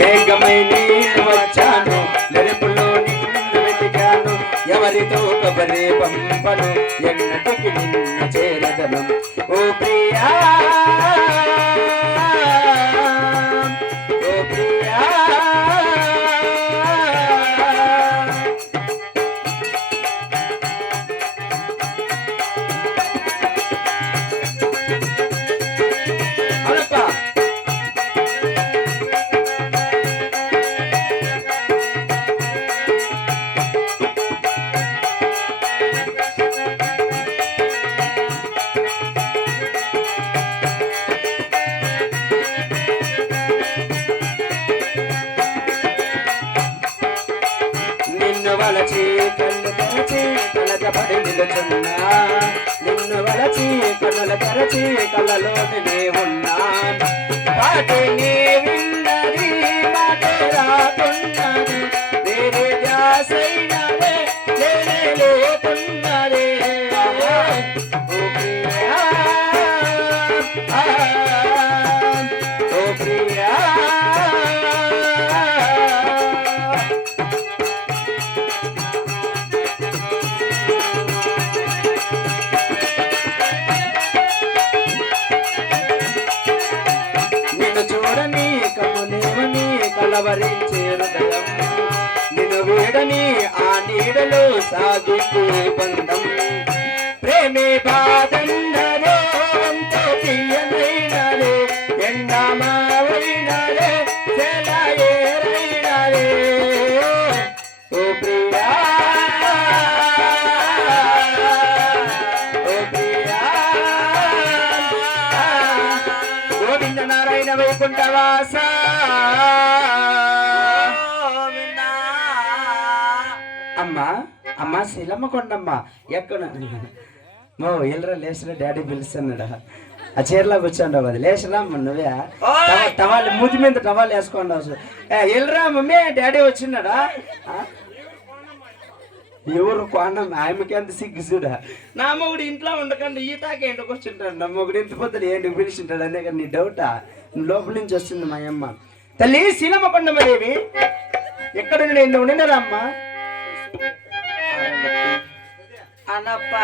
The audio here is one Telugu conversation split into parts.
లేకమై నేను వచ్చాను, మెరుపులో నిన్ను వెతికాను, ఎవరితో కబరే పంపను, ఎన్నటికి నిన్ను చేరదను. ఓ ప్రియా ఓ ప్రియా వలచి కళ్ళు తెరచి కలగబడి నిలుచున్నా, నిన్ను వలచి కన్నులు తెరచి కళ్ళలోనే ఉన్నా. పాటే నీ విన్నది మాటే రాకున్నది, వేరే ధ్యాసైనదే లేనే లేకున్నదే. ఓ ప్రియా ఓ ప్రియా కలవరించే హృదయం, నిన్ను వీడని ఆ నీడలో సాగితే బంధం. ప్రేమే బాధన్నరే ఎంతో తీయనైనరే, ఎండమావైనరే సెలయేరైనరే. ఓ ప్రియా ఓ ప్రియా గోవింద నారాయణ వైకుంఠవాస. అమ్మా అమ్మా శీలమ్మ కొండమ్మ ఎక్కడ మో ఎల్లరా లేచరా డాడీ పిలుస్తున్నాడా, ఆ చీరలో కూర్చోండవు, అది లేచరా అమ్మ నువ్వే టవాలు మూతి మీద టవాలు వేసుకోండి. ఎల్లరా మమ్మీ డాడీ వచ్చిన్నాడా? ఎవరు కోండం ఆమెకి అంత సిగ్గు చూడా. నా మొగుడు ఇంట్లో ఉండకండి ఈతాక ఎండుకు వచ్చింటాడు, నా మొగుడు ఇంటి పొద్దులు ఏంటికి పిలిచింటాడు అనే కానీ నీ డౌటా? లోపల నుంచి వస్తుంది మా అమ్మ. తల్లి శీలమ్మ కొండమ్మ దేవి ఎక్కడ ఉండినారా అమ్మా? అనప్ప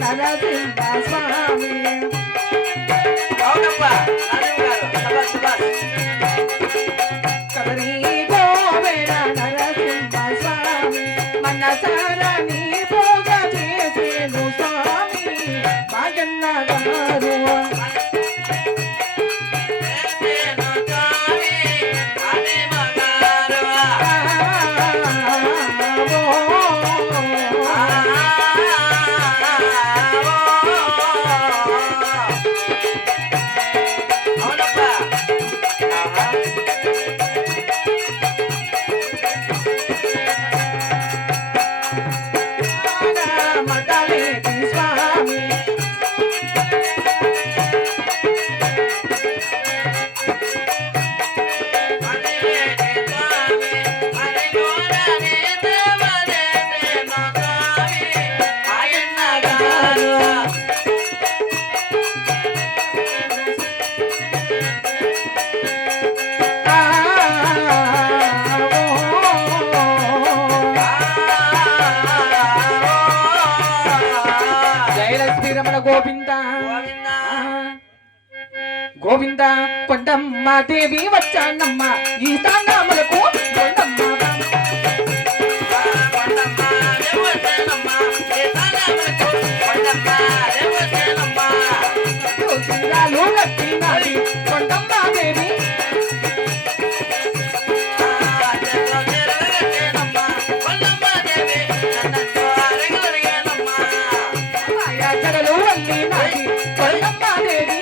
Narasimha Swami. గోవింద కొండమ్మ దేవి వచ్చానమ్మ ఈ తాండములకు కొండమ్మ దేవి జడలు వల్లి నాది కొండమ్మ దేవి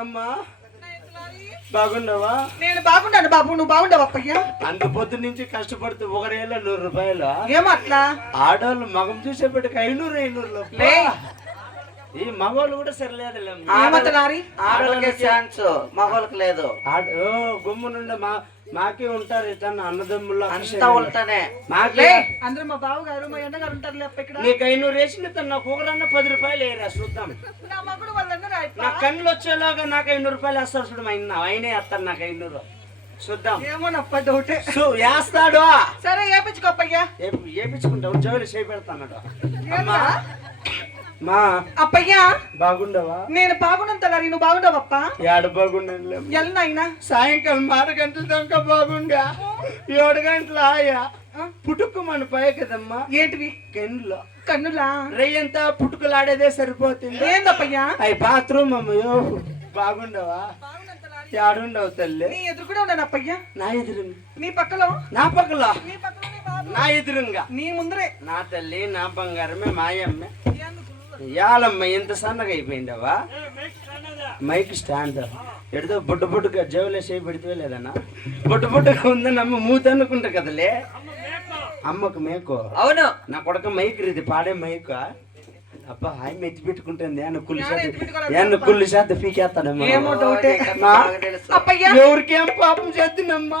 అమ్మా బాగున్నావా? నేను బాగున్నాను బాబు, నువ్వు బాగుండవు అప్పయ్యా? అంత పొద్దు నుంచి కష్టపడుతూ 1,100 రూపాయలు. ఏమట్లా? ఆడవాళ్ళు మగం చూసేప్పటికి 500 ఈ మగవాళ్ళు కూడా సరిలేదు. ఆడవాళ్ళకి ఛాన్స్, మగవాళ్ళకి లేదు. గుమ్మునుండే మాకే ఉంటారు ఇతను అన్నదమ్ముళ్ళు అంతా ఉంటానే. అందరూ మా బావ గారు మా అన్న గారు ఉంటారు. నీకు 500 వేసిన నాకు ఒకరన్నా 10 రూపాయలు వేయరా చూద్దాం. నా కళ్ళు వచ్చేలాగా నాకు 500 రూపాయలు వేస్తారు చూడు. అయినే వేస్తాను నాకు 500 చూద్దాం. ఏమోనప్ప డౌటే వేస్తాడు. సరే ఏపించుకోప్పయ్యా. ఏపించుకుంటావు జోలి చేపెడతానట. మా అప్పయ్యా బాగుండవా? నేను బాగున్నాను తలారి, నువ్వు బాగుండవప్ప? ఏడ బాగుండలే. ఎల్లనైనా సాయంకాలం 6 గంటల దాకా బాగుండా. 7 గంటల ఆయా పుట్టుకు మన పై కదమ్మా. ఏంటివి? కన్నులా రెయ్యంతా పుట్టుకులాడేదే సరిపోతుంది. ఏందప్పయ్యా? అవి బాత్రూమ్ అమ్మయో. బాగుండవా? ఏడుండవు తల్లి. నీ ఎదురు కూడా ఉన్నాను అప్పయ్యా. నా ఎదురు? నీ పక్కలో? నా పక్కలో? నీ పక్కలో? నా ఎదురుగా? నీ ముందరే? నా తల్లి నా బంగారమే మాయమ్మే. యాలమ్మ ఎంత సన్నగా అయిపోయిందవా? మైక్ స్టాండ్ ఎడుతో బుడ్డగా జేబులో చేయి పెడితే లేదన్నా. బుడ్డగా ఉందని అమ్మ మూత అనుకుంటా కదలే. అమ్మకు మేకు. అవును. నా కొడుకు మైక్ ఇది పాడే మైక్. అబ్బా ఆయన ఎత్తి పెట్టుకుంటుంది. కుళ్ళు శాతం పీకేస్తాడమ్మా. ఎవరికేం పాపం చేస్తున్నామ్మా?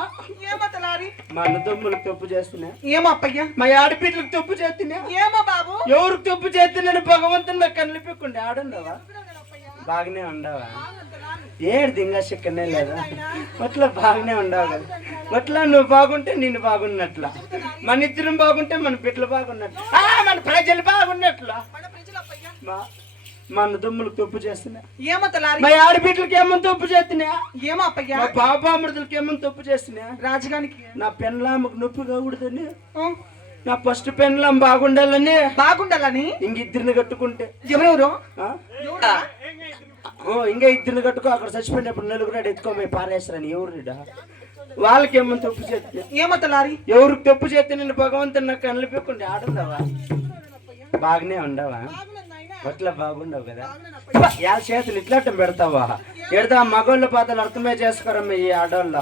మా అన్నదమ్ములకు తప్పు చేస్తున్నా. ఏమో అప్పయ్యా? మా ఆడపిల్లలకు తప్పు చేస్తున్నా. ఏమో బాబు? ఎవరికి తప్పు చేస్తున్నాను భగవంతుని కళ్ళు పెక్కుండే. ఆడుండవా? బాగానే ఉండవా? ఏడు దింగా చిక్కనే లేదా? అట్లా బాగానే ఉండవు కదా. అట్లా నువ్వు బాగుంటే నిన్ను బాగున్నట్ల, మన ఇద్దరం బాగుంటే మన బిడ్డలు బాగున్నట్లు, మన ప్రజలు బాగున్నట్లు. మన దుమ్ములకు తప్పు చేస్తున్నా, ఏమో తలారి మా ఆడబిడ్డలకి ఏమని తప్పు చేస్తున్నా, ఏమో అప్పయ్యా మా బాబామృతులకి ఏమని తప్పు చేస్తున్నా, రాజుగానికి నా పెన్లామకు నొప్పి కాకూడదని, నా ఫస్ట్ పెన్లాం బాగుండాలని ఇంక ఇద్దరిని కట్టుకుంటే ఎవరెవరు ఇంకా ఇద్దరిని కట్టుకో, అక్కడ చచ్చిపోయినప్పుడు నలుగురు ఎత్తుకోపోయి పారేస్తారని ఎవరుడా వాళ్ళకి ఏమని తప్పు చేస్తే, ఏమో తలారి ఎవరికి తప్పు చేస్తే నేను భగవంతుని నాకు కళ్ళు పెక్కుంటే ఆడుండవా, బాగానే ఉండవా, అట్లా బాగుండవు కదా, యా చేతులు ఇట్లాటం పెడతావా, ఎడతా మగోళ్ళ పాతలు అర్థమే చేసుకోరమ్మా ఈ ఆడోళ్ళ,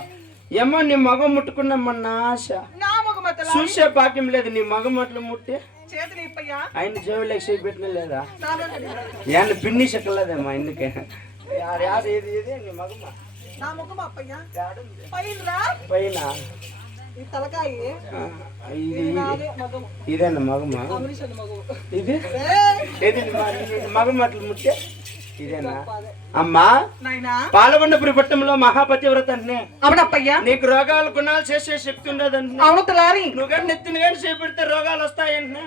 ఏమో నీ మగం ముట్టుకున్నామన్న ఆశ, చూసే భాగ్యం లేదు నీ మగం అట్లు ముట్టి ఆయన జేబులోకి చేయి పెట్టిన లేదా, ఏమన్నా పిన్ని చెక్కలేదేమా ఎందుకే నీ మగమా పైన ఇదేనా మగమా, ఇది ఏది మగం అట్లు ముట్టే ఇదేనా అమ్మా, పాల్గొండపురి పట్టణంలో మహాపతివ్రత అంటే అవునప్పయ్యా, నీకు రోగాలు గుణాలు చేసే శక్తి ఉండదంటే, అవును తలారి నువ్వు కానీ నెత్తిని కానీ చేపెడితే రోగాలు వస్తాయంటే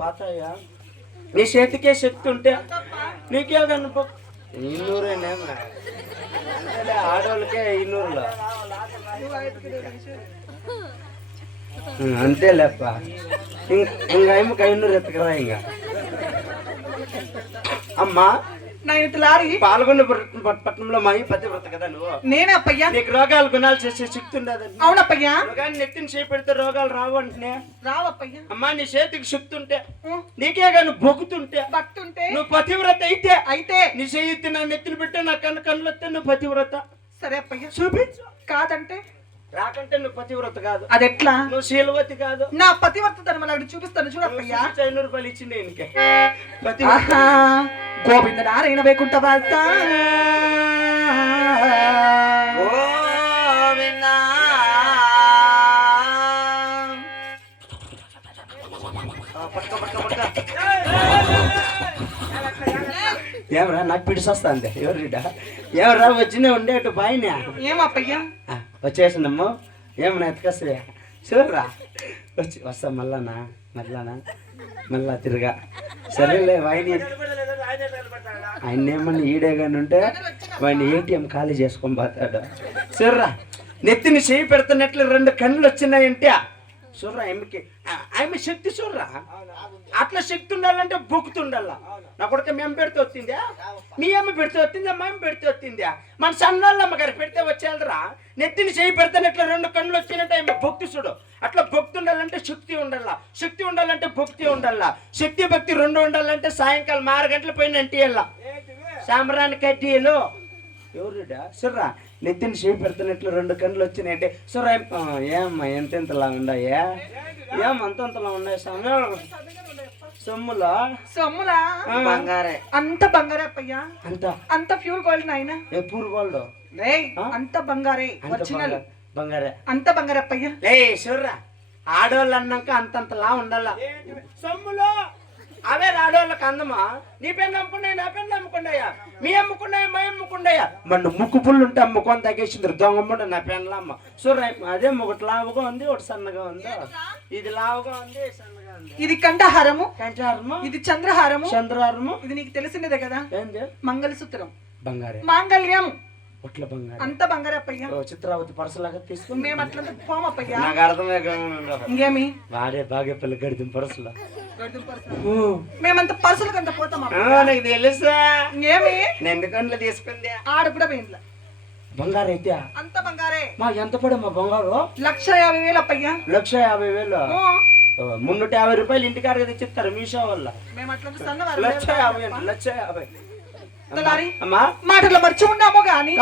పోతాయా, నీ చేతికే శక్తి ఉంటే నీకేదన్నా ఇన్నూరేనేమా, ఆడవాళ్ళకే ఇన్నూరులో అంతే లేప్ప, ఇంకా ఏమో ఐనూరు ఎత్తుకరా ఇంకా అమ్మా, పాల్గొన్న పట్టణంలో మహిపతివ్రత కదా నువ్వు, నేనే అప్పయ్యా, నీకు రోగాలు గుణాలు చేసే శక్తి ఉండదండి, అవునప్పయ్యా, కానీ నెత్తిని చేపెడితే రోగాలు రావు అంటే రావప్పయ్యా, అమ్మా నీ చేతికి శక్తి ఉంటే నీకే కానీ బొక్కుతుంటే భక్తుంటే నువ్వు పతివ్రత అయితే నీ చేయి నా నెత్తిని పెట్టే నా కళ్ళు వస్తే నువ్వు పతివ్రత, సరే అప్పయ్యా చూపించు, కాదంటే రాకంటే నువ్వు పతివ్రత కాదు, అది ఎట్లా నువ్వు శీలవతి కాదు, నా పతివర్త మనం చూపిస్తాను చూడప్పయ్యా, 500 రూపాయలు ఇచ్చింది ఇంకే గోవింద నారాయణ వైకుంఠ వాస ఏమరా నాకు పిడిసొస్తుంది ఎవరిడా, ఏమరా వచ్చినే ఉండేటు బాయినా ఏమప్పయ్యా వచ్చేసిందమ్మో, ఏమన్నా ఎత్తుకొస్తే చూడరా వస్తా మళ్ళానా మళ్ళా తిరగా, సరేలే వాయిని ఆయన ఏమన్నా ఈడే కానీ ఉంటే వాడిని ఏటీఎం ఖాళీ చేసుకొని పోతాడు, చూడరా నెత్తిని చేయి పెడుతున్నట్లు 2 కన్నులు వచ్చినాయంటే చూడరా ఆమె శక్తి చూడరా, అట్లా శక్తి ఉండాలంటే బొక్కుతుండాల, నా కొడుకు మేము పెడితే వచ్చిందా, మీ అమ్మ పెడితే వచ్చిందా, మేము పెడితే వచ్చిందా, మన సన్నోళ్ళ అమ్మగారు పెడితే వచ్చేళ్ళరా, నెత్తిని చేయి పెడితేనట్లు 2 కన్నులు వచ్చినట్టు ఆమె భక్తి చూడు, అట్లా భక్తి ఉండాలంటే శక్తి ఉండాల, శక్తి ఉండాలంటే భక్తి ఉండాల, శక్తి భక్తి 2 ఉండాలంటే సాయంకాలం 6 గంటల పైన అంటీయల్లా సాంబ్రాన్ని కట్టీలు ఎవరుడా, సుర్రా నెత్తిని చేయి పెడుతున్నట్లు 2 కన్నులు వచ్చినాయంటే సుర్రా ఏమ్మా ఎంతెంతలా ఉన్నాయా, అంతంతలా ఉన్నాయి సమయం సొమ్ములా బంగారే, అంత బంగారే అప్పయ్యా, అంత ప్యూర్ గోల్డ్ నాయన, ప్యూర్ గోల్డ్ అంత బంగారే, ఒరిజినల్ బంగారే, అంత బంగారే అప్పయ్యా, చూర్రా ఆడవాళ్ళు అన్నాక అంతంతలా ఉండాల సొమ్ములో అవే ఆడవాళ్ళకి అందమా, నీ పెన్ను అమ్ముకున్నాయి, నా పెన్ను అమ్ముకున్నాయా, మీ అమ్ముకున్నాయి, మా అమ్ముకున్నాయా, మన ముక్కు పుల్లు ఉంటే అమ్ముకొని తగ్గేసింది దొంగమ్మ నా పెన్నుల అమ్మ చూర్రా, అదే ఒకటి లావుగా ఉంది ఒకటి సన్నగా ఉంది, ఇది లావుగా ఉంది సన్నగా ఉంది, ఇది కంఠహారము, ఇది చంద్రహారము, ఇది నీకు తెలిసినదే కదా ఏంది మంగళసూత్రం బంగారే, మాంగళ్యం ఒట్ల బంగారు, అంత బంగారే అప్పయ్యా, చిత్రావతి పరసలాగా తీసుకుని మేము అట్లా పోమప్పయ్యా, నాకు అర్థమే ఇంకేమి వాడే బాగా పిల్ల గడిచిన పరసలు, మేమంత పర్సులకు అంత పోతాం, నాకు తెలుసా ఏమి నేను ఎందుకంటే తీసుకుంది ఆడ కూడా పోయింది బంగారు అయితే అంత బంగారే, మా ఎంత పడమ్మా బంగారు, 1,50,000 అప్పయ్యా, 1,50,000, 350 రూపాయలు ఇంటికాడ తెచ్చిస్తారు మీషో వల్ల, మేము అట్లా 1,50,000 మాటలో మర్చి ఉన్నాము కానీ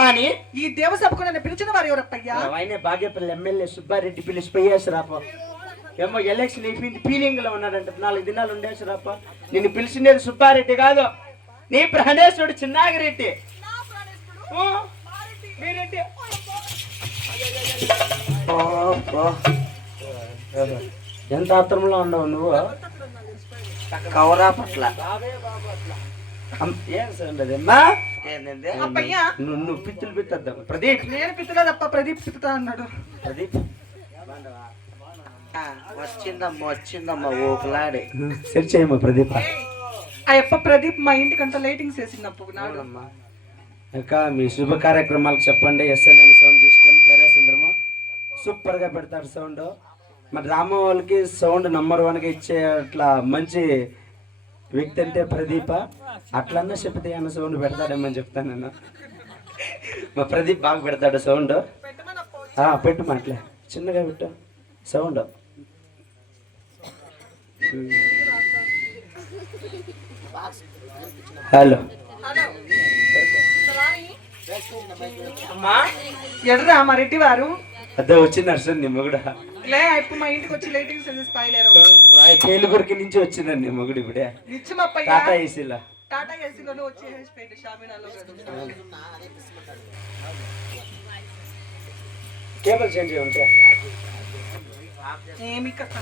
ఈ దేవసభకు నన్ను పిలిచిన వారు ఎవరప్పయ్యా, ఆయనే బాగేపల్లి ఎమ్మెల్యే సుబ్బారెడ్డి పిలిచి పోయేసి రాపో, ఏమో ఎలక్షన్ అయిపోయింది ఫీలింగ్ లో ఉన్నాడంట, 4 దినాలు ఉండేసి రాపో, నిన్ను పిలిచిండేది సుబ్బారెడ్డి కాదు నీ ప్రాణేశ్వరుడు చిన్నాగిరెడ్డి, ఎంత ఆత్రంలో ఉండవు నువ్వు, కవరా పట్ల నువ్వు పిత్తులు పిత్తద్దాం ప్రదీప్, నేను పిత్తలేదప్ప ప్రదీప్ పిత్తుతా అన్నాడు, ప్రదీప్ వచ్చిందమ్మా ఊపిలాడి సెట్ చేయమ్మా ప్రదీప్, ఆ యప్ప ప్రదీప్ మా ఇంటికంత లైటింగ్స్ వేసినప్పుడు నాడు అవునమ్మా. ఇంకా మీ శుభ కార్యక్రమాలకు చెప్పండి. ఎస్ఎల్ఎన్ సౌండ్ సిస్టమ్ పేరేసింద్రము సూపర్గా పెడతారు సౌండ్. మరి రామ వాళ్ళకి సౌండ్ నంబర్ 1గా ఇచ్చే అట్లా మంచి వ్యక్తి అంటే ప్రదీప. అట్లన్నా చెప్తే అన్న సౌండ్ పెడతాడేమని చెప్తాను నేను. మా ప్రదీప్ బాగా పెడతాడు సౌండ్. పెట్టు మాట్లే చిన్నగా పెట్టు సౌండ్. హలో ఎడ్రా మా రెడ్డి వారు అదే వచ్చినారు సార్ నీ మొగుడు. లే ఇప్పుడు మా ఇంటికి వచ్చి లైటింగ్స్ వేసి పాయలేరు. పేలుగురికి నుంచి వచ్చినారు నీ మొగుడు ఇప్పుడే నిత్యమప్పయ్య టాటా ఏసీలో. టాటా ఏసీలోనే వచ్చి పోయింది షామినాలో. కేబుల్ చేంజ్ ఉంటే ఏమి కథ